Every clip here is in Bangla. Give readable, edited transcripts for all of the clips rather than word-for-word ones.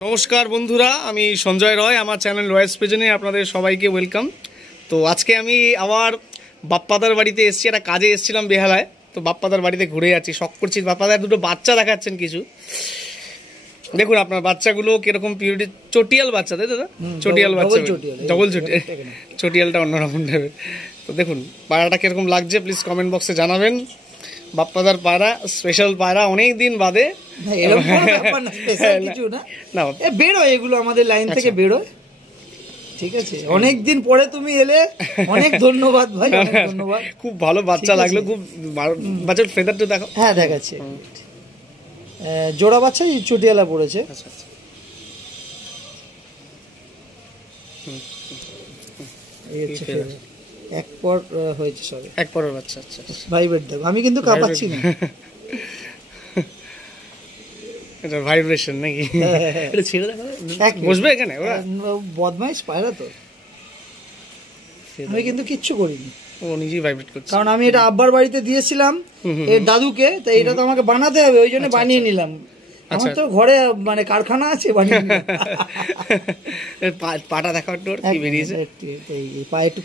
নমস্কার বন্ধুরা, আমি সঞ্জয় রয়। আমার চ্যানেল রয়েস পেজনে আপনাদের সবাইকে ওয়েলকাম। তো আজকে আমি আবার বাপ্পাদার বাড়িতে এসেছি, একটা কাজে এসেছিলাম বেহালায়। তো বাপ্পাদার বাড়িতে ঘুরে যাচ্ছি, শখ করছি। বাপ্পাদার দুটো বাচ্চা দেখাচ্ছেন কিছু, দেখুন আপনার বাচ্চাগুলো কিরকম পিউরিটি। চটিয়াল বাচ্চা, তাই দাদা? চটিয়াল বাচ্চা, ডবল চটিয়ালটা অন্যরকম টাইপের। তো দেখুন পায়রাটা কিরকম লাগছে প্লিজ কমেন্ট বক্সে জানাবেন। বাপ্পাদার পায়রা, স্পেশাল পায়রা, অনেক দিন বাদে। বেরোয় এগুলো আমাদের লাইন থেকে বেরোয়, ঠিক আছে? অনেকদিন পরে তুমি এলে, অনেক ধন্যবাদ ভাই, অনেক ধন্যবাদ। খুব ভালো বাচ্চা লাগলো, খুব বাচ্চার ফেদারটা দেখো। হ্যাঁ দেখাচ্ছে, জোড়া বাচ্চা চটিয়ালা পড়েছে। এক পর হয়েছে সবে, এক পরের বাচ্চা। আচ্ছা ভাইব্রেট দেখো, আমি কিন্তু কাঁপাচ্ছি না। এটা ভাইব্রেশন নাকি? এটা ছেড়ে দেখো, বসবে এখানে ওরা। বদমাইশ পায়রা তো, আমি কিন্তু কিচ্ছু করিনি, ও নিজেই ভাইব্রেট করছে। কারণ আমি এটা আব্বার বাড়িতে দিয়েছিলাম এর দাদুকে, তো এটা তো আমাকে বানাতে হবে, ওই জন্য বানিয়ে নিলাম। আমার তো ঘরে মানে কারখানা আছে, বানিয়ে পাটা দেখা কি বেরিয়েছে, পায়ে একটু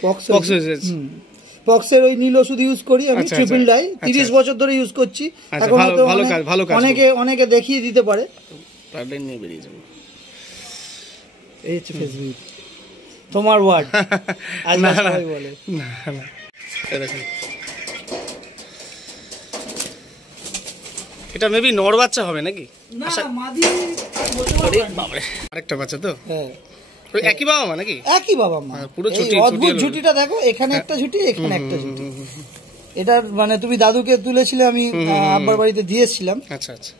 পক্সের ওই নীল ওষুধ ইউজ করি আমি, ট্রিপল ডাই 30 বছর ধরে ইউজ করছি। এখন অনেকে দেখিয়ে দিতে পারে। এই হচ্ছে ফেসবুক, তোমার ওয়ার্ড আজ সবাই বলে। এটা মেবি নর বাচ্চা হবে নাকি? না মাদি। আরেকটা বাচ্চা তো? হ্যাঁ, একই বাবা মা নাকি? একই বাবা মা। পুরো অদ্ভুত ঝুটিটা দেখো, এখানে একটা ঝুটি, এখানে একটা ঝুটি। এটার মানে তুমি দাদুকে তুলেছিলে, আমি আব্বার বাড়িতে দিয়েছিলাম। আচ্ছা আচ্ছা,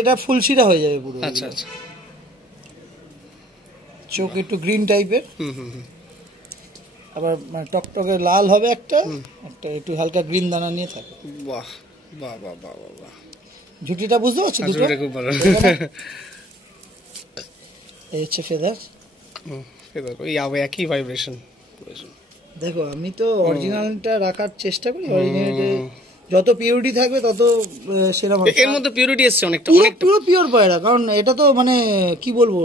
এটা ফুলশিরা হয়ে যাবে পুরো। আচ্ছা আচ্ছা, চোখ একটু গ্রিন টাইপের, আবার মানে টকটকে লাল হবে একটা, একটু হালকা গ্রিন দানা নিয়ে থাকে। বাহ বাহ বাহ বাহ বাহ, ঝুটিটা বুঝতে পারছো? দুটো খুব ভালো। এই হচ্ছে ফেদার, ওই একই ভাইব্রেশন। দেখো আমি তো অরিজিনালটা রাখার চেষ্টা করি, অরিজিনালটা যত পিউরিটি থাকবে তত সেরকম। এর মধ্যে পিউরিটি এসছে অনেকটা, পুরো পিওর পায়রা, কারণ এটা তো মানে কি বলবো,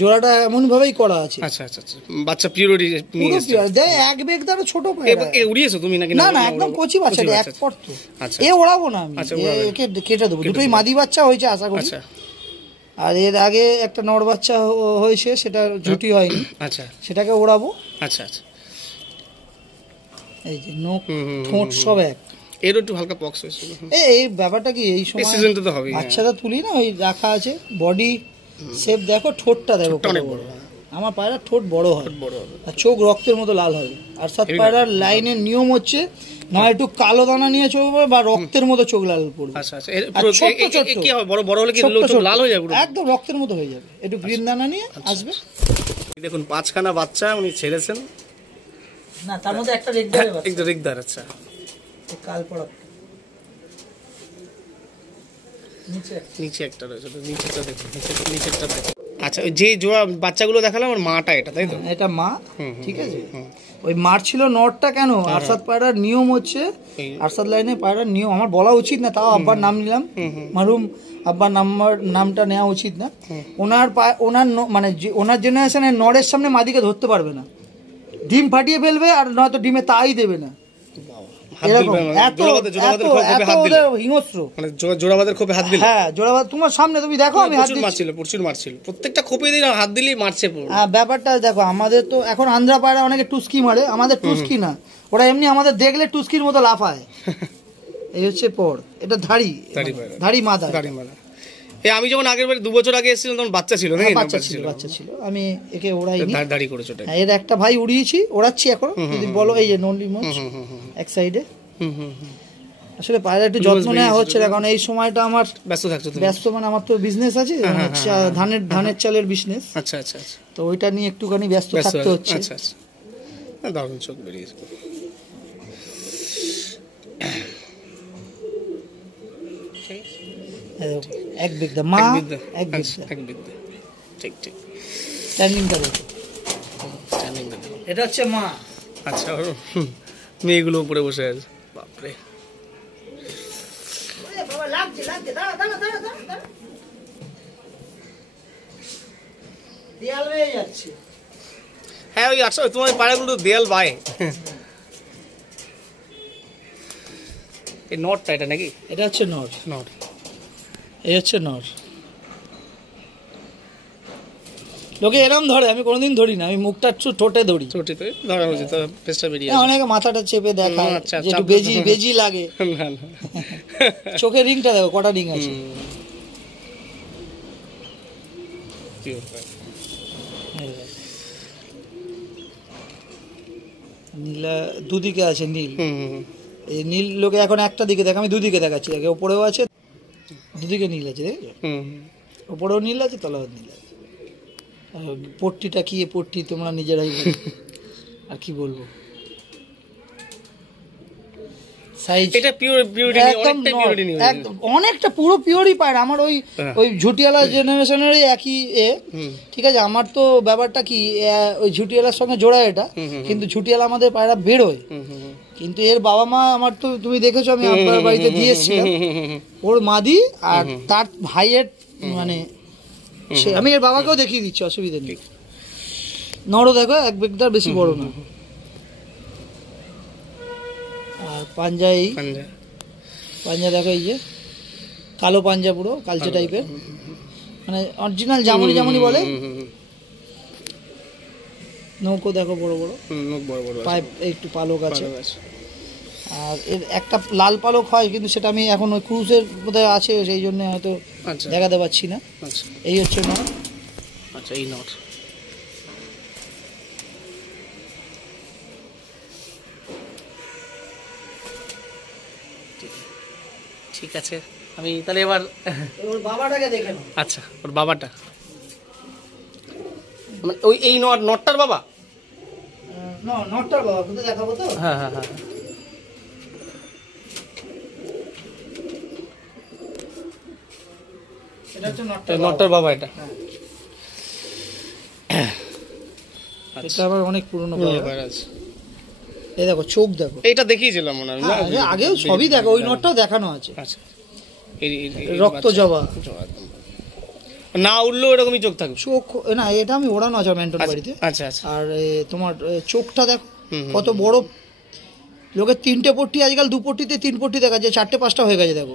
জোড়াটা এমন ভাবেই করা আছে। আচ্ছা আচ্ছা, বাচ্চা পিউরিটি নিয়ে এসেছে। এক বেগ দ্বারা ছোট পায়রা। এ উড়িয়েছো তুমি নাকি? না না, একদম কচি বাচ্চা, এক পর তো। এ ওড়াবো না আমি, একে কেটে দেবো। দুটোই মাদি বাচ্চা হয়েছে আশা করি। আর এর আগে একটা নর বাচ্চা হয়েছে, সেটা ঝুটি হয়নি। আচ্ছা, সেটাকে ওড়াবো। আচ্ছা আচ্ছা, এই যে নখ ঠোঁট সব এক। এর একটু হালকা পক্স হয়েছে। এই ব্যাপারটা কি, এই সময় তো হবে, বাচ্চাটা তুলি না, ওই রাখা আছে। বডি শেপ দেখো, ঠোঁটটা দেখো অনেক বড়। আমার পায়রা ঠোঁট বড় হয়, আর চোখ রক্তের মতো লাল হবে। আর সাত পায়রার লাইনের নিয়ম হচ্ছে, নয় একটু কালো দানা নিয়ে চলবে, বা রক্তের মতো চোখ লাল পড়বে। আচ্ছা আচ্ছা, কি হবে বড় বড় হলে কি চোখ লাল হয়ে যাবে? একদম রক্তের মতো হয়ে যাবে, একটু গ্রিন দানা নিয়ে আসবে। দেখুন 5খানা বাচ্চা উনি ছেড়েছেন। না, তার মধ্যে একটা রেগদার। আচ্ছা, কাল পড়া নিচে একটা রয়েছে, নিচেরটা দেখুন, নিচেরটা দেখুন। আচ্ছা, ওই যে জোড়া বাচ্চাগুলো দেখালাম, আমার মাটা এটা, তাই তো? এটা মা, ঠিক আছে। ওই মার ছিল নটটা। কেন? আরশাদ পায়রার নিয়ম হচ্ছে, আরশাদ লাইনে পায়রার নিয়ম, আমার বলা উচিত না, তাও আব্বার নাম নিলাম, মারুম আব্বার নামটা নেওয়া উচিত না। ওনার মানে ওনার জেনারেশনের নরের সামনে মাদিকে ধরতে পারবে না, ডিম ফাটিয়ে ফেলবে, আর নয়তো ডিমে তাই দেবে না। তোমার সামনে তুমি দেখো, আমি প্রচুর মারছিল, প্রত্যেকটা খোপে দিলে হাত দিলেই মারছে। ব্যাপারটা দেখো, আমাদের তো এখন আন্ধ্রা পায়রা অনেকে টুস্কি মারে, আমাদের টুস্কি না, ওরা এমনি আমাদের দেখলে টুস্কির মতো লাফায়। এই হচ্ছে পর, এটা ধাড়ি মাদা। আমি যখন আগের বারে 2 বছর আগে এসেছিলাম তখন বাচ্চা ছিল, বাচ্চা ছিল। আমি একে ওড়াইনি, দাড়ি করেছো। এর একটা ভাই উড়িয়েছি, ওড়াচ্ছি এখন। যদি বলো, এই যে নন্ডি মোচ এক সাইডে। আসলে পায়রা একটু যত্ন নেওয়া হচ্ছে না, কারণ এই সময়টা আমার ব্যস্ত, মানে আমার তো বিজনেস আছে, ধানের চালের বিজনেস। আচ্ছা আচ্ছা, তো ওইটা নিয়ে একটুখানি ব্যস্ত থাকতে হচ্ছে। আচ্ছা আচ্ছা, দারুণ চোখ বেরিয়েছে। এক বিগদা মা, এক বিগদা, ঠিক ঠিক। স্ট্যান্ডিংটা দেখো, এটা হচ্ছে মা। আচ্ছা, মেয়েগুলো উপরে বসে আছে, বাপরে। দেয়াল হয়ে যাচ্ছে। হ্যাঁ ওই আসলে তোমার পায়রাগুলো দেয়াল বায়। এই নটটা এটা নাকি? এটা হচ্ছে নর। নট এই হচ্ছে নর। লোকে এরম ধরে, আমি কোনোদিন ধরি না, আমি মুখটা একটু ঠোঁটে ধরি। ছোটিতে ধরা হয়েছে তো পেস্টটা বেরিয়ে হ্যাঁ, আসে। অনেকে মাথাটা চেপে দেখায় আচ্ছা, যে একটু চাপ- বেজি বেজি লাগে। না না চোখে রিংটা দেখো কটা রিং আছে। Pure white। নীলা দুদিকে আছে নীল। হুম হুম এই নীল লোকে এখন একটা দিকে দেখ, আমি দুদিকে দেখাচ্ছি। দেখে ওপরেও আছে, দুদিকে নীল আছে, দেখেছো? হুম। ওপরেও নীল আছে, তলাও নীল আছে। আর পট্টিটা কি পট্টি তোমরা নিজেরাই বলো। আর কি বলবো, সাইজ এটা পিওর পিওরিটি অনেকটা পিওরিটি নিয়ে অনেকটা পুরো পিওরই পায়। আমার ওই ওই ঝুটিয়ালা জেনারেশনেরই একই এ। ঠিক আছে, আমার তো ব্যাপারটা কি, ওই ঝুটিয়ালার সঙ্গে জোড়া এটা, কিন্তু ঝুটিয়ালা আমাদের পায়রা বেরোয়। কিন্তু এর বাবা মা আমার তো তুমি দেখেছো, আমি আপনার বাড়িতে দিয়ে এসেছিলাম। ওর মাদি আর তার ভাইয়ের মানে আমি এর বাবাকেও দেখিয়ে দিচ্ছি, অসুবিধা নেই। নরও দেখো এক বেগদার বেশি বড় না। আর পাঞ্জাই, পাঞ্জা দেখো এই যে কালো পাঞ্জা, পুরো কালচে টাইপের, মানে অরিজিনাল জামুনি জামুনি বলে। নৌকো দেখো বড় বড়, পাইপ একটু পালক আছে। আর এর একটা লাল পালক হয়, কিন্তু সেটা আমি এখন ওই ক্রুজের মধ্যে আছে, সেই জন্য হয়তো দেখাতে পারছি না। এই হচ্ছে নট। আচ্ছা এই নট। ঠিক আছে, আমি তাহলে এবার ওর বাবাটাকে দেখে নাও। আচ্ছা ওর বাবাটা মানে ওই এই নটটার বাবা। না, নটটার বাবা কোথায় দেখাবো তো। হ্যাঁ হ্যাঁ হ্যাঁ, এটা হচ্ছে নটটার বাবা এটা। এটা আবার অনেক পুরনো বাবা বাবা। আছে। এই দেখো চোখ দেখো, এইটা দেখিয়েছিলাম মনে হয় না? হ্যাঁ, আগেও সবই দেখো, ওই নটটাও দেখানো আছে। আচ্ছা রক্ত জবা না উঠলেও এরকমই চোখ থাকবে। চোখ না, এটা আমি ওড়ানো আছে মেন্টন বাড়িতে। আচ্ছা আচ্ছা। আর তোমার চোখটা দেখো কত বড়। লোকের 3টে পট্টি, আজকাল 2 পট্টিতে 3 পট্টি দেখা যায়, 4টে 5টা হয়ে গেছে দেখো।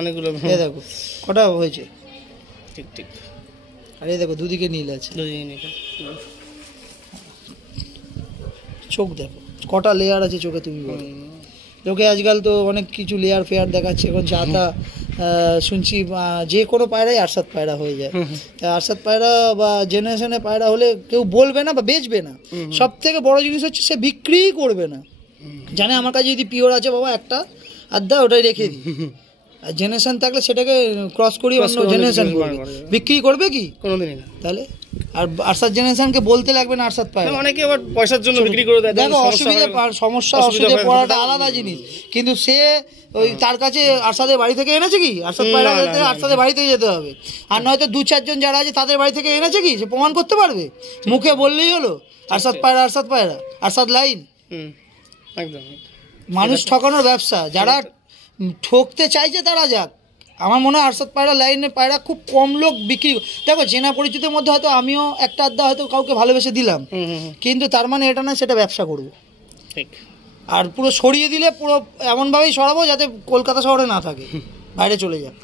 অনেকগুলো। এই দেখো কটা হয়েছে। ঠিক ঠিক। আর এই দেখো দুদিকে নীল আছে। চোখ দেখো কটা লেয়ার আছে চোখে, তুমি বলো। লোকে আজকাল তো অনেক কিছু লেয়ার ফেয়ার দেখাচ্ছে, এখন যা তা শুনছি যে কোনো পায়রাই আরশাদ পায়রা হয়ে যায়। তা আরশাদ পায়রা বা জেনারেশনে পায়রা হলে কেউ বলবে না বা বেচবে না। সব থেকে বড় জিনিস হচ্ছে সে বিক্রিই করবে না। জানে আমার কাছে যদি পিওর আছে বাবা একটা আধা, ওটাই রেখে দিই। আর জেনারেশন থাকলে সেটাকে ক্রস করিয়ে অন্য জেনারেশন করবে, বিক্রি করবে কি কোনোদিনই না। তাহলে আর আরশাদ জেনারেশনকে বলতে লাগবে না আরশাদ পায়রা। অনেকে আবার পয়সার জন্য বিক্রি করে দেয়। দেখো সমস্যা অসুবিধা পড়াটা আলাদা জিনিস, কিন্তু সে ওই তার কাছে আরশাদের বাড়ি থেকে এনেছে কি, আরশাদ পায়রা আরশাদের বাড়ি থেকে যেতে হবে। আর নয়তো 2-4 জন যারা আছে তাদের বাড়ি থেকে এনেছে কি, সে প্রমাণ করতে পারবে? মুখে বললেই হলো আরশাদ পায়রা, আরশাদ পায়রা, আরশাদ লাইন। একদম মানুষ ঠকানোর ব্যবসা, যারা ঠকতে চাইছে তারা যাক। আমার মনে হয় আরশাদ পায়রা লাইনে পায়রা খুব কম লোক বিক্রি। দেখো চেনা পরিচিতের মধ্যে হয়তো আমিও একটা আধা হয়তো কাউকে ভালোবেসে দিলাম, কিন্তু তার মানে এটা না সেটা ব্যবসা করবো। ঠিক। আর পুরো সরিয়ে দিলে পুরো এমনভাবেই সরাবো যাতে কলকাতা শহরে না থাকে, বাইরে চলে যাক।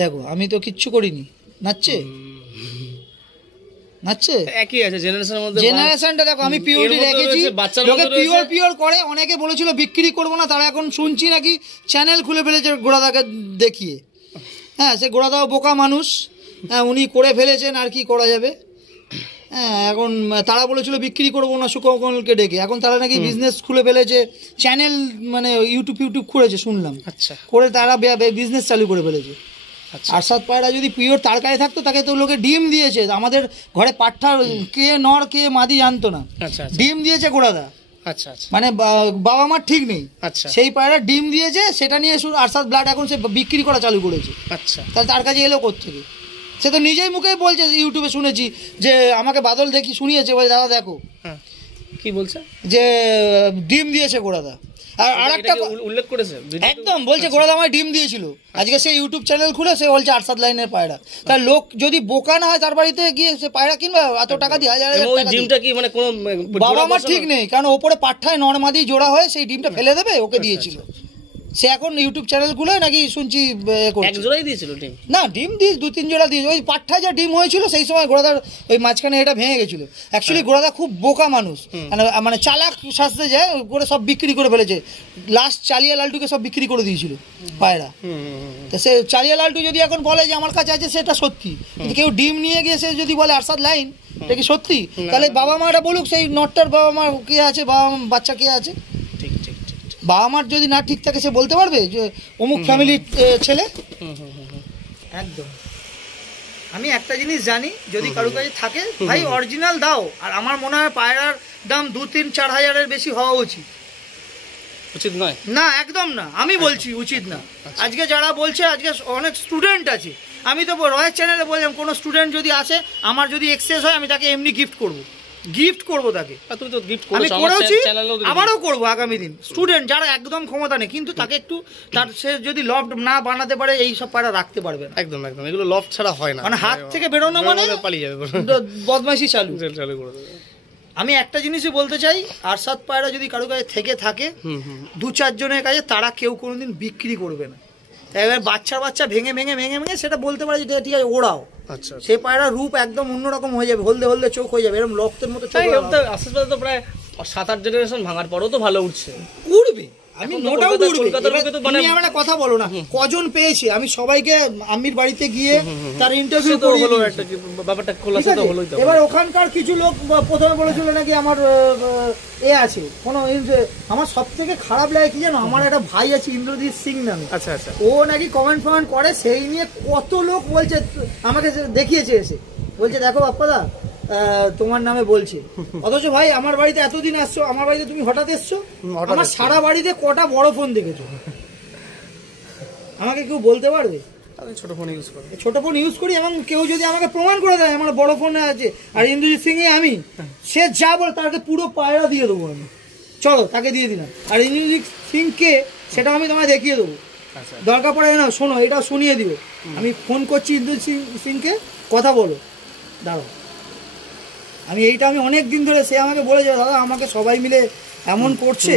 দেখো আমি তো কিচ্ছু করিনি, নাচছে নাচছে একই আছে জেনারেশনের মধ্যে। জেনারেশনটা দেখো আমি পিওরিটি রেখেছি। লোকে পিওর পিওর করে, অনেকে বলেছিল বিক্রি করবো না, তারা এখন শুনছি নাকি চ্যানেল খুলে ফেলেছে গোড়াদাকে দেখিয়ে। হ্যাঁ, সে গোড়াদাও বোকা মানুষ, হ্যাঁ উনি করে ফেলেছেন, আর কি করা যাবে। হ্যাঁ, এখন তারা বলেছিল বিক্রি করবো না সুকমলকে ডেকে, এখন তারা নাকি বিজনেস খুলে ফেলেছে, চ্যানেল মানে ইউটিউব খুলেছে শুনলাম। আচ্ছা, করে তারা বিজনেস চালু করে ফেলেছে। আরশাদ পায়রা যদি পিওর তার কাছে থাকতো, তাকে তো লোকে ডিম দিয়েছে। আমাদের ঘরে পাঠা কে নর কে মাদি জানতো না, ডিম দিয়েছে গোড়াদা। আচ্ছা আচ্ছা, মানে বাবা মার ঠিক নেই। আচ্ছা, সেই পায়রা ডিম দিয়েছে, সেটা নিয়ে শুধু আরশাদ ব্লাড এখন সে বিক্রি করা চালু করেছে। আচ্ছা, তাহলে তার কাছে এলো কোত্থেকে? সে তো নিজেই মুখেই বলছে, ইউটিউবে শুনেছি যে আমাকে বাদল দেখি শুনিয়েছে, বলে দাদা দেখো কি বলছে? যে ডিম দিয়েছে গোড়াদা। আর আরেকটা উল্লেখ করেছে একদম, বলছে গোড়াদা আমায় ডিম দিয়েছিল। আজকে সে ইউটিউব চ্যানেল খুলে সে বলছে আরশাদ লাইনের পায়রা। তার লোক যদি বোকা না হয় তার বাড়িতে গিয়ে সে পায়রা কিনবে এত টাকা দিয়ে, হাজার ওই ডিমটা কি মানে কোনো বাবা আমার ঠিক নেই, কারণ ওপরে পাঠায় নর্মাদি জোড়া হয়, সেই ডিমটা ফেলে দেবে, ওকে দিয়েছিল। সে এখন ইউটিউব চ্যানেল খুলে নাকি শুনছি এক জোড়াই দিয়েছিল ডিম, না ডিম দিয়ে 2-3 জোড়া দিয়েছে। ওই পাঠায় যা ডিম হয়েছিল সেই সময় গোড়াদার ওই মাঝখানে এটা ভেঙে গেছিল। অ্যাকচুয়ালি গোড়াদা খুব বোকা মানুষ, মানে চালাক সাজতে যায় করে সব বিক্রি করে ফেলেছে। লাস্ট চালিয়া লালটুকে সব বিক্রি করে দিয়েছিল পায়রা। তো সে চালিয়া লালটু যদি এখন বলে যে আমার কাছে আছে, সেটা সত্যি। কিন্তু কেউ ডিম নিয়ে গিয়ে সে যদি বলে আরশাদ লাইন, এটা কি সত্যি? তাহলে বাবা মারা বলুক সেই নটটার বাবা মা কে আছে, বাচ্চা কে আছে। বাবা মার যদি না ঠিক থাকে সে বলতে পারবে যে অমুক ফ্যামিলির ছেলে। একদম। আমি একটা জিনিস জানি, যদি কারো কাছে থাকে ভাই অরিজিনাল দাও। আর আমার মনে হয় পায়রার দাম 2-3-4 হাজারের বেশি হওয়া উচিত নয়। না একদম না, আমি বলছি উচিত না। আজকে যারা বলছে, আজকে অনেক স্টুডেন্ট আছে, আমি তো রয়ের চ্যানেলে বললাম কোনো স্টুডেন্ট যদি আসে, আমার যদি এক্সেস হয় আমি তাকে এমনি গিফট করবো তাকে। আমি করেছি, আবারও করবো আগামী দিন। স্টুডেন্ট যারা একদম ক্ষমতা নেই, কিন্তু তাকে একটু তার সে যদি লফট না বানাতে পারে, এই সব পায়রা রাখতে পারবে না। একদম একদম, এগুলো লফট ছাড়া হয় না, মানে হাত থেকে বেরোনো মানে পালিয়ে যাবে, বদমাইশি চালু করে দেবে। আমি একটা জিনিসই বলতে চাই, আরশাদ পায়রা যদি কারো কাছে থেকে থাকে 2-4 জনের কাছে, তারা কেউ কোনোদিন বিক্রি করবে না। এবার বাচ্চা ভেঙে সেটা বলতে পারে যে ঠিক আছে ওড়াও। আচ্ছা, সে পায়রা রূপ একদম অন্যরকম হয়ে যাবে, হলদে চোখ হয়ে যাবে, এরকম রক্তের মতো চোখ। আস্তে আস্তে তো প্রায় 7-8 জেনারেশন ভাঙার পরেও তো ভালো উঠছে, উঠবে। আমি নোটাও তুমি আমার একটা কথা বলো না, কজন পেয়েছে? আমি সবাইকে আমির বাড়িতে গিয়ে তার ইন্টারভিউ তো হলো, একটা ব্যাপারটা খোলাসা তো হলোই। এবার ওখানকার কিছু লোক প্রথমে বলেছিল নাকি আমার আছে কোনো। আমার সব থেকে খারাপ লাগে কি জানো, আমার একটা ভাই আছে ইন্দ্রজিৎ সিং নামে। আচ্ছা, ও নাকি কমেন্ট করে, সেই নিয়ে কত লোক বলছে, আমাকে দেখিয়েছে এসে, বলছে দেখো বাপ্পাদা তোমার নামে বলছে। অথচ ভাই আমার বাড়িতে এতদিন আসছো, আমার বাড়িতে তুমি হঠাৎ এসছো, আমার সারা বাড়িতে কটা বড় ফোন দেখেছো? আমাকে কেউ বলতে পারবে? আমি ছোট ফোন ইউজ করি, এবং কেউ যদি আমাকে প্রমাণ করে দেয় আমার বড় ফোনে আছে আর ইন্দ্রজিৎ সিং এ আমি, সে যা বলে তাকে পুরো পায়রা দিয়ে দেবো আমি। চলো তাকে দিয়ে দিলাম। আর ইন্দ্রজিৎ সিং কে সেটা আমি তোমায় দেখিয়ে দেবো, দরকার পড়ে না। শোনো, এটা শুনিয়ে দিব। আমি ফোন করছি ইন্দ্রজিৎ সিংকে, কথা বলো, দাঁড়াও। আমি অনেক দিন ধরে, সে আমাকে বলেছে দাদা আমাকে সবাই মিলে এমন করছে।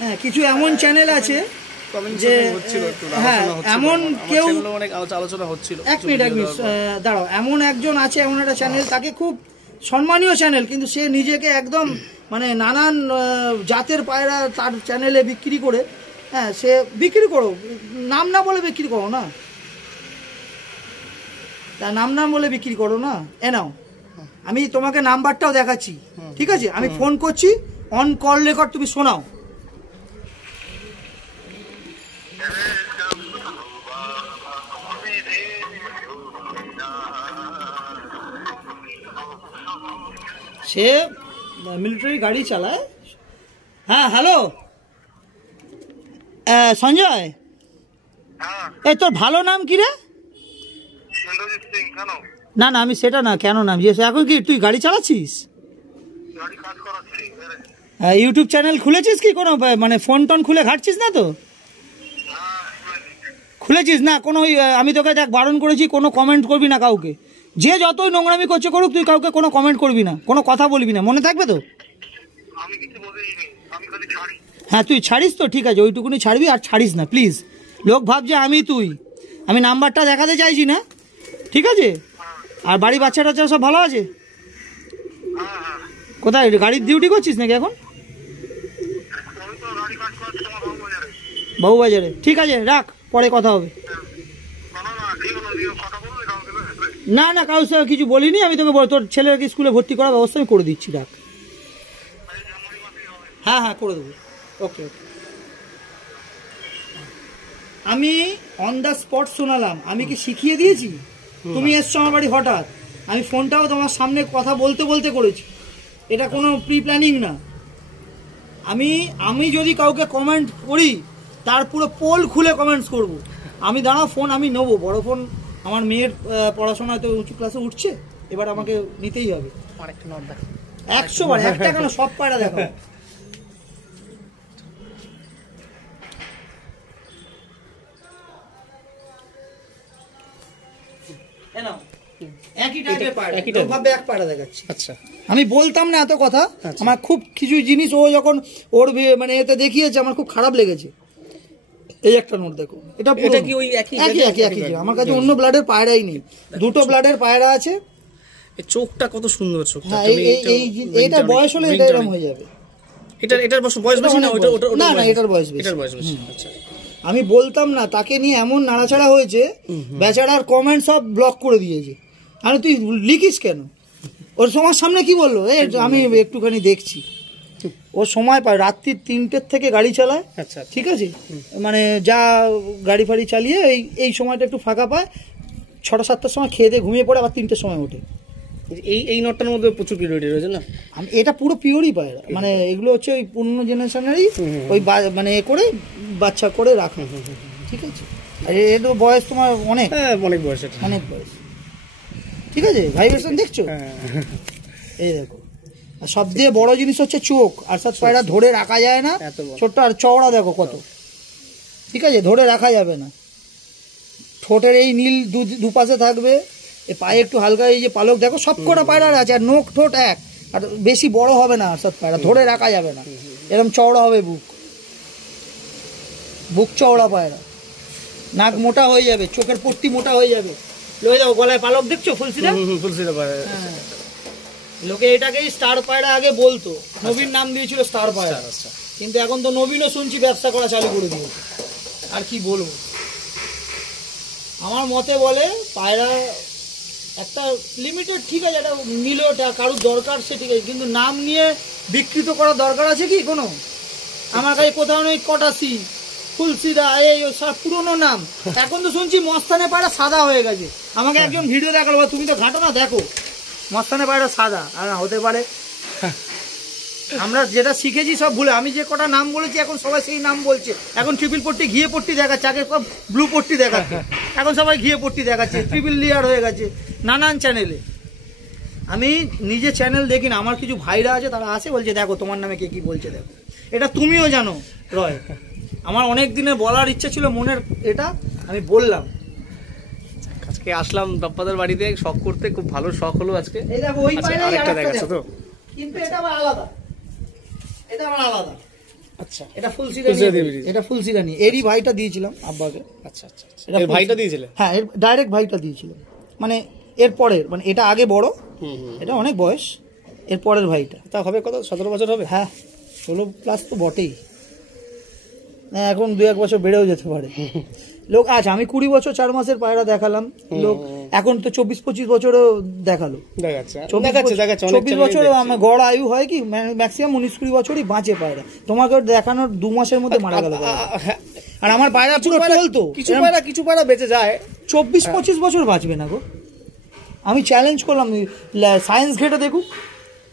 হ্যাঁ, কিছু এমন চ্যানেল আছে যে হ্যাঁ এমন কেউ আলোচনা হচ্ছিল। এক মিনিট দাঁড়াও। এমন একজন আছে, এমন একটা চ্যানেল, তাকে খুব সম্মানীয় চ্যানেল, কিন্তু সে নিজেকে একদম মানে নানান জাতের পায়রা তার চ্যানেলে বিক্রি করে। হ্যাঁ, সে বিক্রি করো, নাম না বলে বিক্রি করো না, তার নাম বলে বিক্রি করো না। নাও, আমি তোমাকে নাম্বারটাও দেখাচ্ছি, ঠিক আছে? আমি ফোন করছি, অন কল রেকর্ড, তুমি শোনাও। সে মিলিটারি গাড়ি চালায়। হ্যাঁ, হ্যালো সঞ্জয়, এই তোর ভালো নাম কি রে? না আমি সেটা না, কেন নাম জিজ্ঞেস। এখন কি তুই গাড়ি চালাচ্ছিস? ইউটিউব চ্যানেল খুলেছিস কি কোনো, মানে ফোন টোন খুলে ঘাটছিস না তো? খুলেছিস না কোনো? আমি তোকে দেখ বারণ করেছি, কোনো কমেন্ট করবি না কাউকে। যে যতই নোংরামি করছে করুক, তুই কাউকে কোনো কমেন্ট করবি না, কোনো কথা বলবি না, মনে থাকবে তো? হ্যাঁ, তুই ছাড়িস তো, ঠিক আছে, ওইটুকুনি ছাড়বি, আর ছাড়িস না প্লিজ। লোক ভাবছে আমি নাম্বারটা দেখাতে চাইছি না, ঠিক আছে? আর বাড়ি বাচ্চা টাচ্চা সব ভালো আছে? কোথায় গাড়ির ডিউটি করছিস নাকি এখন? বাবুবাজারে। ঠিক আছে, রাখ, পরে কথা হবে। না কারোর সাথে কিছু বলিনি আমি তোকে, তোর ছেলেকে স্কুলে ভর্তি করার ব্যবস্থা আমি করে দিচ্ছি, রাখ। হ্যাঁ করে দেবো, ওকে। আমি অন দ্য স্পট শোনালাম, আমি কি শিখিয়ে দিয়েছি? তুমি এসছো আমার বাড়ি হঠাৎ, আমি ফোনটাও তোমার সামনে কথা বলতে করেছি, এটা কোনো প্রি প্ল্যানিং না। আমি যদি কাউকে কমেন্ট করি, তার পুরো পোল খুলে কমেন্টস করব। আমি দাঁড়াও, ফোন আমি নেবো, বড় ফোন, আমার মেয়ের পড়াশোনায় তো উঁচু ক্লাসে উঠছে, এবার আমাকে নিতেই হবে। 100 বার, একটা কেন, সব পায়রা দেখো। একই টাইপের পায়রা, ভাবে এক পায়রা দেখাচ্ছি। আচ্ছা, আমি বলতাম না এত কথা, আমার খুব কিছু জিনিস ও যখন ওর মানে এতে দেখিয়েছে আমার খুব খারাপ লেগেছে। এই একটা নোট দেখো, এটা কি ওই একই আমার কাছে অন্য ব্লাডের পায়রাই নেই, দুটো ব্লাডের পায়রা আছে। চোখটা কত সুন্দর চোখ। এইটার বয়স হলে এটা এরকম হয়ে যাবে। এটার বয়স বেশি না? না না, এটার বয়স বেশি। আচ্ছা, আমি বলতাম না, তাকে নিয়ে এমন নাড়াচাড়া হয়েছে, বেচারার কমেন্ট সব ব্লক করে দিয়েছে। আরে তুই লিখিস কেন? ওর সময় সামনে কি বললো, আমি একটুখানি দেখছি। ও সময় পায়, রাত্রি 3টের থেকে গাড়ি চালায়। আচ্ছা, ঠিক আছে, মানে যা গাড়ি ফাড়ি চালিয়ে এই সময়টা একটু ফাঁকা পায়, 6টা-7টার সময় খেয়ে দিয়ে ঘুমিয়ে পড়ে, আবার 3টের সময় ওঠে। এই নটটার মধ্যে প্রচুর পিউরিটি রয়েছে না? এটা পুরো পিওরই পায়রা, মানে এগুলো হচ্ছে ওই পুরনো জেনারেশনেরই, ওই মানে এ করে বাচ্চা করে রাখা। ঠিক আছে, আর এর বয়স তোমার অনেক বয়স, অনেক বয়স। ঠিক আছে, ভাইব্রেশন দেখছো? এই দেখো, আর সব দিয়ে বড় জিনিস হচ্ছে চোখ। আর সব পায়রা ধরে রাখা যায় না, ছোট্ট আর চওড়া দেখো কত। ঠিক আছে, ধরে রাখা যাবে না। ঠোঁটের এই নীল দুপাশে থাকবে, পায়ে একটু হালকা এই যে পালক দেখো, সব কটা পায়রা আছে, আর নোক ঠোঁট এক, আর বেশি বড় হবে না। আর সব পায়রা ধরে রাখা যাবে না, এরকম চওড়া হবে বুক চওড়া পায়রা, নাক মোটা হয়ে যাবে, চোখের পট্টি মোটা হয়ে যাবে। লোকে দেখো গলায় পালক দেখছো, ফুলসিরা পায়রা। লোকে এটাকেই স্টার পায়রা আগে বলতো, নবীন নাম দিয়েছিল স্টার পায়রা, কিন্তু এখন তো নবীনও শুনছি ব্যবসা করা চালু করে দিয়েছে। আর কি বলবো, আমার মতে বলে পায়রা একটা লিমিটেড, ঠিক আছে, একটা নিল, কারোর দরকার সে ঠিক আছে, কিন্তু নাম নিয়ে বিকৃত করার দরকার আছে কি কোনো? আমার কাছে কোথাও নেই কটাসি, ফুলসিরা, এই সব পুরোনো নাম। এখন তো শুনছি মস্তানে পায়রা সাদা হয়ে গেছে। আমাকে একজন ভিডিও দেখালো, তুমি তো ঘাটো না, দেখো মস্তানে পায়রা সাদা। আর হতে পারে আমরা যেটা শিখেছি সব ভুলে, আমি যে কটা নাম বলেছি এখন সবাই সেই নাম বলছে। এখন ট্রিপল পট্টি, ঘিয়ে পট্টি দেখাচ্ছে, আগে সব ব্লু পট্টি দেখাচ্ছে, এখন সবাই ঘিয়ে পট্টি দেখাচ্ছে, ট্রিপল লেয়ার হয়ে গেছে নানান চ্যানেলে। আমি নিজে চ্যানেল দেখি না, আমার কিছু ভাইরা আছে, তারা আসে বলছে দেখো তোমার নামে কে কি বলছে, দেখো। এটা তুমিও জানো রয়, আমার অনেক দিনে বলার ইচ্ছা ছিল মনের, এটা আমি বললাম। আজকে আসলাম বাপ্পাদার বাড়িতে শখ করতে, খুব ভালো শখ হলো আজকে। এই দেখো ওই পায়রা আরেকটা দেখাচ্ছ তো, কিন্তু এটা আবার আলাদা, এটা আবার আলাদা। আচ্ছা, এটা ফুলসিরানি, এরই ভাইটা দিয়েছিলাম আব্বাকে। আচ্ছা, এর ভাইটা দিয়েছিলেন? হ্যাঁ, এর ডাইরেক্ট ভাইটা দিয়েছিলাম, মানে এর পরের, মানে এটা আগে বড়, এটা অনেক বয়স, এর পরের ভাইটা। তা হবে কত, 17 বছর হবে? হ্যাঁ, 16+ তো বটেই, এখন 2-1 বছর বেড়েও যেতে পারে। লোক আচ্ছা, আমি 20 বছর 4 মাসের পায়রা দেখালাম, লোক এখন তো 24-25 বছরও দেখালো। 24 বছর আমার গড় আয়ু হয় কি, ম্যাক্সিমাম 19-20 বছরই বাঁচে পায়রা। তোমাকে দেখানোর 2 মাসের মধ্যে মারা গেল। আর আমার পায়রা পুরো চলতো, কিছু পায়রা বেঁচে যায়, 24-25 বছর বাঁচবে না গো। আমি চ্যালেঞ্জ করলাম, সায়েন্স ঘেটে দেখুক,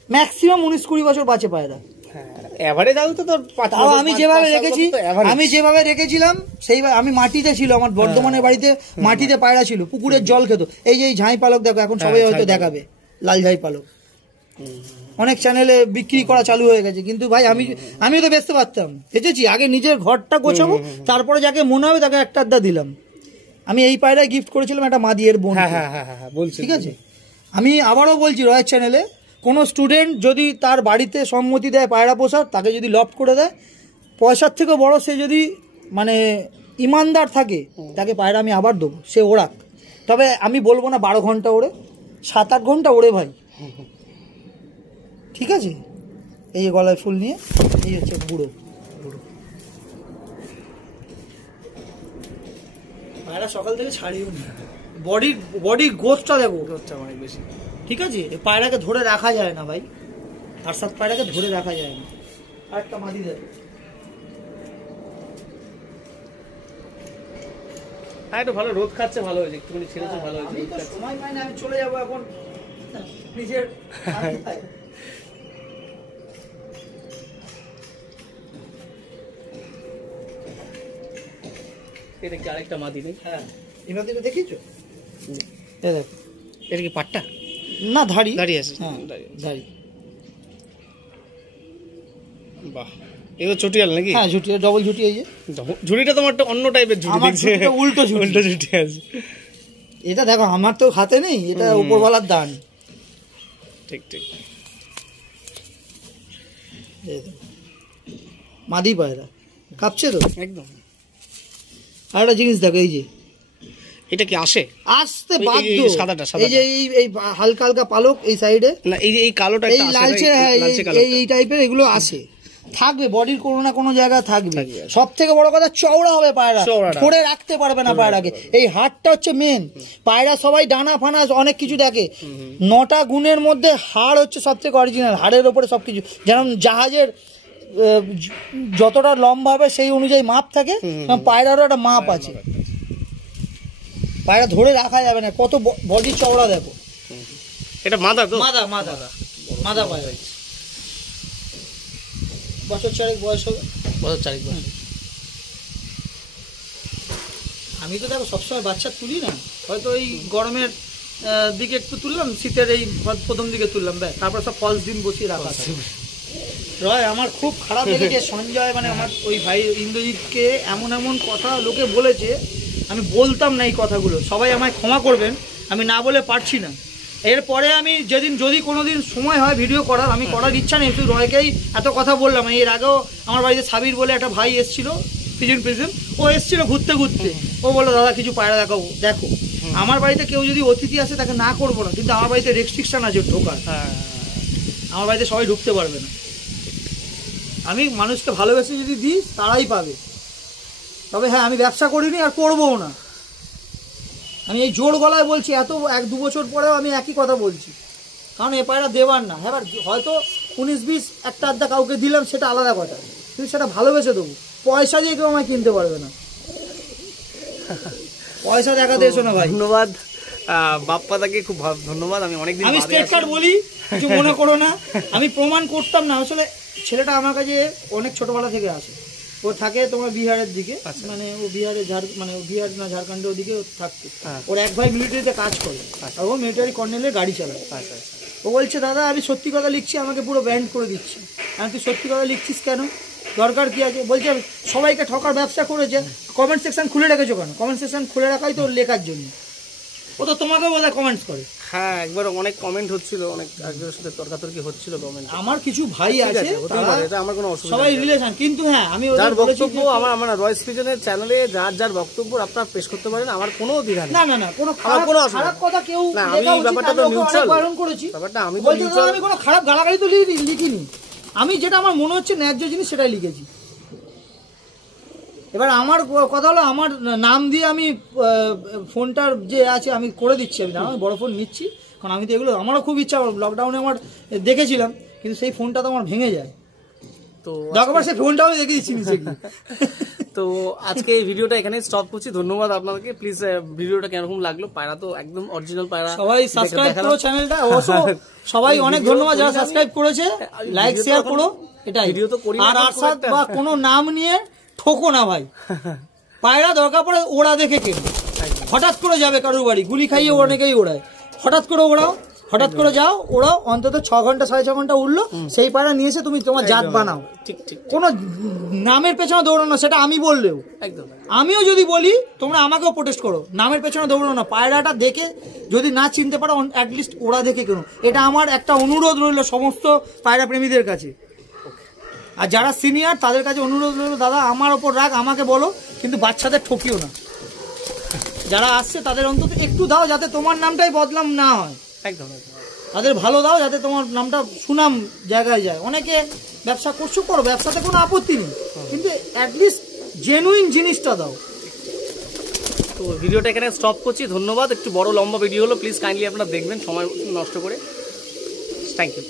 ম্যাক্সিমাম 19-20 বছর বাঁচে পায়রা। আমি যেভাবে রেখেছিলাম সেইভাবে, আমি মাটিতে ছিল, আমার বর্ধমানের বাড়িতে মাটিতে পায়রা ছিল, পুকুরের জল খেত। এই যে ঝাই পালক দেখো, এখন সবাই হয়তো দেখাবে লাল ঝাই পালক, অনেক চ্যানেলে বিক্রি করা চালু হয়ে গেছে। কিন্তু ভাই আমি তো বেচতে পারতাম, বেচেছি। আগে নিজের ঘরটা গোছাবো, তারপরে যাকে মনে হবে তাকে একটা আড্ডা দিলাম। আমি এই পায়রায় গিফট করেছিলাম একটা মাদিয়ের বোন। ঠিক আছে, আমি আবারও বলছি রয়ের চ্যানেলে, কোনো স্টুডেন্ট যদি তার বাড়িতে সম্মতি দেয় পায়রা পোষার, তাকে যদি লফট করে দেয়, পয়সার থেকে বড় সে যদি মানে ইমানদার থাকে, তাকে পায়রা আমি আবার দেবো, সে ওড়াক। তবে আমি বলবো না 12 ঘন্টা ওড়ে, 7-8 ঘন্টা ওড়ে ভাই। ঠিক আছে, এই গলায় ফুল নিয়ে, এই হচ্ছে বুড়ো পায়রা, সকাল থেকে ছাড়িও না। বডি গোস্টটা দেখো, অনেক বেশি। ঠিক আছে, পায়রাকে ধরে রাখা যায় না ভাই, আর সব পায়রাকে ধরে রাখা যায় না। আর একটা মাদি দেখো, হ্যাঁ একটু ভালো রোদ খাচ্ছে, ভালো হয়েছে, একটুখানি ছেড়েছে, ভালো হয়েছে। আমি তো সময় পাই না, আমি চলে যাবো এখন নিজের। এটা কি আরেকটা মাদি নেই? হ্যাঁ, এই মাদিটা দেখিয়েছো? এই দেখো, এটা কি পাট্টা না ধাড়ি? দাঁড়িয়ে আছে, হ্যাঁ ধাড়ি। বাহ, এগুলো চটিয়াল নাকি? হ্যাঁ ঝুটি, ডবল ঝুটি। এই যে ঝুড়িটা তোমার একটা অন্য টাইপের ঝুড়ি, আমার দেখছি ঝুঁটিটা উল্টো ঝুঁটি। উল্টো ঝুড়ি আছে। এটা দেখো আমার তো হাতে নেই, এটা উপরওয়ালার দান। ঠিক ঠিক। এই দেখো, মাদি পায়রা কাঁপছে তো একদম। আর একটা জিনিস দেখো, এই যে এটা কি আসে? আসতে এই- বাধ্য। এই সাদাটা, এই যে এই হালকা হালকা পালক এই সাইডে, না এই যে এই কালোটা এই একটা আসে, লালচে, না? হ্যাঁ লালচে এই কালোটা। এই টাইপের এগুলো আসে, থাকবে বডির কোনো না কোনো জায়গায় থাকবে। থাকবে। সব থেকে বড় কথা চওড়া হবে পায়রা, চওড়াটা। ধরে রাখতে পারবে না পায়রাকে। এই হাড়টা হচ্ছে মেন। পায়রা সবাই ডানা ফানা অনেক কিছু দেখে, 9টা গুণের মধ্যে হাড় হচ্ছে সব থেকে অরিজিনাল। হাড়ের ওপরে সব কিছু, যেমন জাহাজের যতটা লম্বা হবে সেই অনুযায়ী মাপ থাকে, পায়রারও একটা মাপ আছে। পায়রা ধরে রাখা যাবে না, কত বডি চওড়া দেখো। এটা মাদা তো? মাদা মাদা মাদা পায়রা, বছর 4 বয়স হবে। বছর 4 বছর। আমি তো দেখো সবসময় বাচ্চা তুলি না, হয়তো এই গরমের দিকে একটু তুললাম, শীতের এই প্রথম দিকে তুললাম, ব্যাস, তারপর সব ফলস ডিম বসিয়ে রাখা আছে। রয় আমার খুব খারাপ লেগেছে সঞ্জয়, মানে আমার ওই ভাই ইন্দ্রজিৎকে এমন এমন কথা লোকে বলেছে, আমি বলতাম না এই কথাগুলো, সবাই আমায় ক্ষমা করবেন, আমি না বলে পারছি না। এরপরে আমি যেদিন যদি কোনোদিন সময় হয় ভিডিও করার, আমি করার ইচ্ছা নেই, শুধু রয়কেই এত কথা বললাম। এর আগেও আমার বাড়িতে সাবির বলে একটা ভাই এসেছিল, পিজন ও এসেছিল ঘুরতে ঘুরতে, ও বললো দাদা কিছু পায়রা দেখাবো। দেখো আমার বাড়িতে কেউ যদি অতিথি আসে তাকে না করবো না, কিন্তু আমার বাড়িতে রেস্ট্রিকশন আছে ঢোকার, আমার বাড়িতে সবাই ঢুকতে পারবে না। আমি মানুষকে ভালোবেসে যদি দিই তারাই পাবে। তবে হ্যাঁ, আমি ব্যবসা করিনি আর করবও না। আমি এই জোর গলায় বলছি, এত 1-2 বছর পরেও আমি একই কথা বলছি, কারণ এ পায়রা দেবার না। হ্যাঁ, হয়তো 19-20 একটা আধটা কাউকে দিলাম, সেটা আলাদা কথা, কিন্তু সেটা ভালোবেসে দেবো। পয়সা দিয়ে কেউ আমায় কিনতে পারবে না, পয়সা দেখাতে এসো না ভাই। ধন্যবাদ বাপ্পাদাকে, খুব ধন্যবাদ। আমি অনেকদিন আমি স্টেট কার্ড বলি, কিছু মনে করো না, আমি প্রমাণ করতাম না। আসলে ছেলেটা আমার কাছে অনেক ছোটবেলা থেকে আসে, ও থাকে তোমার বিহারের দিকে, মানে ও বিহারে মানে বিহার না ঝাড়খণ্ডের ওদিকে থাকতো। ওর এক ভাই মিলিটারিতে কাজ করে, আর ও মিলিটারি কর্নেলের গাড়ি চালায়। ও বলছে দাদা আমি সত্যি কথা লিখছি, আমাকে পুরো ব্যান্ড করে দিচ্ছে। আমি তুই সত্যি কথা লিখছিস কেন, দরকার কি আছে? বলছে সবাইকে ঠকার ব্যবসা করেছে, কমেন্ট সেকশন খুলে রেখেছো কেন? কমেন্ট সেকশন খুলে রাখাই তো ওর লেখার জন্য, ও তো তোমাকেও বোধহয় কমেন্টস করে। হ্যাঁ, একবার অনেক কমেন্ট হচ্ছিল, অনেক একজনের সাথে তর্কাতর্কি হচ্ছিল কমেন্ট। আমার কিছু ভাই আছে, এটা আমার কোনো অসুবিধা সবাই রিলেশন, কিন্তু হ্যাঁ আমি যার বক্তব্য আমার রয়্যাল পিজনের চ্যানেলে যার বক্তব্য আপনারা পেশ করতে পারেন, আমার কোনো দ্বিধা নেই। না না না, কোনো খারাপ কথা কেউ না, আমি ব্যাপারটা তো নিউট্রাল বারণ করেছি। ব্যাপারটা আমি তো বলছি নিউট্রাল, আমি কোনো খারাপ গালাগালি তো লিখিনি, আমি যেটা আমার মনে হচ্ছে ন্যায্য জিনিস সেটাই লিখেছি। এবার আমার কথা হলো, আমার নাম দিয়ে আমি ফোনটার যে আছে আমি করে দিচ্ছি, আমি বড় ফোন নিচ্ছি, কারণ আমি তো এগুলো আমারও খুব ইচ্ছা, লকডাউনে আমার দেখেছিলাম, কিন্তু সেই ফোনটা তো আমার ভেঙে যায়, তো দরকার সেই ফোনটাও দেখে দিচ্ছি নিচে গিয়ে। তো আজকে এই ভিডিওটা এখানে স্টপ করছি। ধন্যবাদ আপনাদেরকে। প্লিজ ভিডিওটা কিরকম লাগলো, পায়রা তো একদম অরিজিনাল পায়রা, সবাই সাবস্ক্রাইব করো চ্যানেলটা, অবশ্য সবাই অনেক ধন্যবাদ যারা সাবস্ক্রাইব করেছে, লাইক শেয়ার করো, এটাই। ভিডিও তো করি আর আরশাদ বা কোনো নাম নিয়ে ঠকো না ভাই, পায়রা দরকার পড়ে ওড়া দেখে কেন, হঠাৎ করে যাবে কারোর বাড়ি, গুলি খাইয়ে অনেকেই ওড়ায়, হঠাৎ করে ওড়াও, হঠাৎ করে যাও ওড়াও, অন্তত 6 ঘন্টা 6.5 ঘন্টা উঠলো, সেই পায়রা নিয়ে এসে তুমি তোমার জাত বানাও। ঠিক ঠিক, কোনো নামের পেছনে দৌড়ানো, সেটা আমি বললেও, একদম আমিও যদি বলি তোমরা আমাকেও প্রোটেস্ট করো, নামের পেছনে দৌড়ানো না, পায়রাটা দেখে যদি না চিনতে পারো অ্যাটলিস্ট ওরা দেখে কেন। এটা আমার একটা অনুরোধ রইল সমস্ত পায়রা প্রেমীদের কাছে, আর যারা সিনিয়র তাদের কাছে অনুরোধ রইল, দাদা আমার ওপর রাগ, আমাকে বলো, কিন্তু বাচ্চাদের ঠকিও না। যারা আসছে তাদের অন্তত একটু দাও, যাতে তোমার নামটাই বদনাম না হয়, একদম তাদের ভালো দাও, যাতে তোমার নামটা সুনাম জায়গায় যায়। অনেকে ব্যবসা করছো, করো, ব্যবসাতে কোনো আপত্তি নেই, কিন্তু অ্যাটলিস্ট জেনুইন জিনিসটা দাও। তো ভিডিওটা এখানে স্টপ করছি। ধন্যবাদ। একটু বড় লম্বা ভিডিও হলো, প্লিজ কাইন্ডলি আপনারা দেখবেন সময় নষ্ট করে। Thank you.